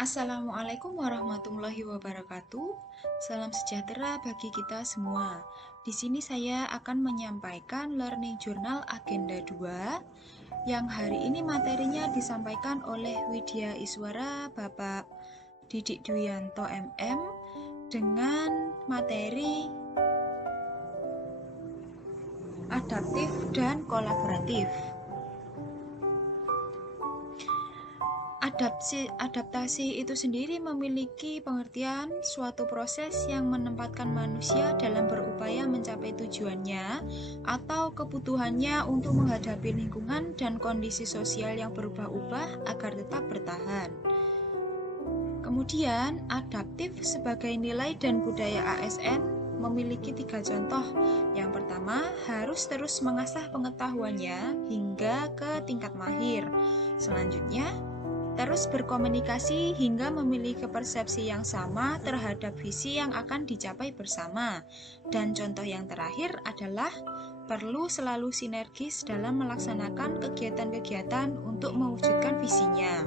Assalamualaikum warahmatullahi wabarakatuh. Salam sejahtera bagi kita semua. Di sini saya akan menyampaikan Learning Journal Agenda 2 yang hari ini materinya disampaikan oleh Widya Iswara Bapak Didik Duyanto MM dengan materi adaptif dan kolaboratif. Adaptasi itu sendiri memiliki pengertian suatu proses yang menempatkan manusia dalam berupaya mencapai tujuannya atau kebutuhannya untuk menghadapi lingkungan dan kondisi sosial yang berubah-ubah agar tetap bertahan. Kemudian, adaptif sebagai nilai dan budaya ASN memiliki 3 contoh. Yang pertama, harus terus mengasah pengetahuannya hingga ke tingkat mahir. Selanjutnya, terus berkomunikasi hingga memiliki persepsi yang sama terhadap visi yang akan dicapai bersama. Dan contoh yang terakhir adalah perlu selalu sinergis dalam melaksanakan kegiatan-kegiatan untuk mewujudkan visinya.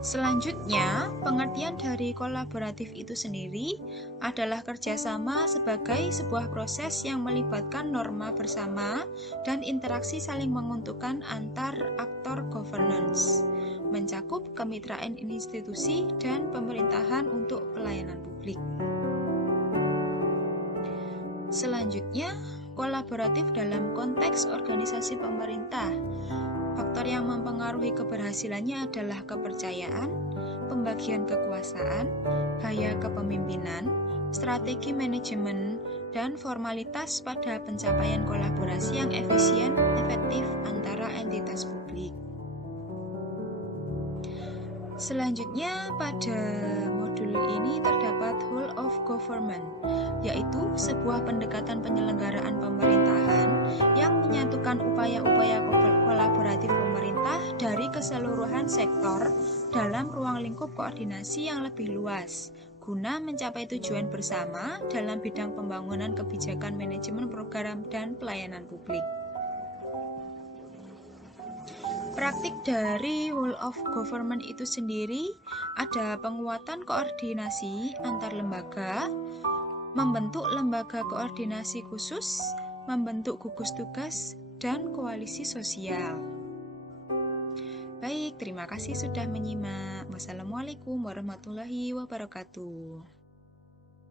Selanjutnya, pengertian dari kolaboratif itu sendiri adalah kerjasama sebagai sebuah proses yang melibatkan norma bersama dan interaksi saling menguntungkan antar aktor governance, mencakup kemitraan institusi dan pemerintahan untuk pelayanan publik. Selanjutnya, kolaboratif dalam konteks organisasi pemerintah. Faktor yang mempengaruhi keberhasilannya adalah kepercayaan, pembagian kekuasaan, gaya kepemimpinan, strategi manajemen, dan formalitas pada pencapaian kolaborasi yang efisien, efektif antara entitas publik. Selanjutnya, pada modul ini terdapat whole of government, yaitu sebuah pendekatan penyelenggaraan pemerintahan yang menyatukan upaya-upaya kolaboratif pemerintah dari keseluruhan sektor dalam ruang lingkup koordinasi yang lebih luas, guna mencapai tujuan bersama dalam bidang pembangunan kebijakan manajemen program dan pelayanan publik. Praktik dari whole of government itu sendiri ada penguatan koordinasi antar lembaga, membentuk lembaga koordinasi khusus, membentuk gugus tugas, dan koalisi sosial. Baik, terima kasih sudah menyimak. Wassalamualaikum warahmatullahi wabarakatuh.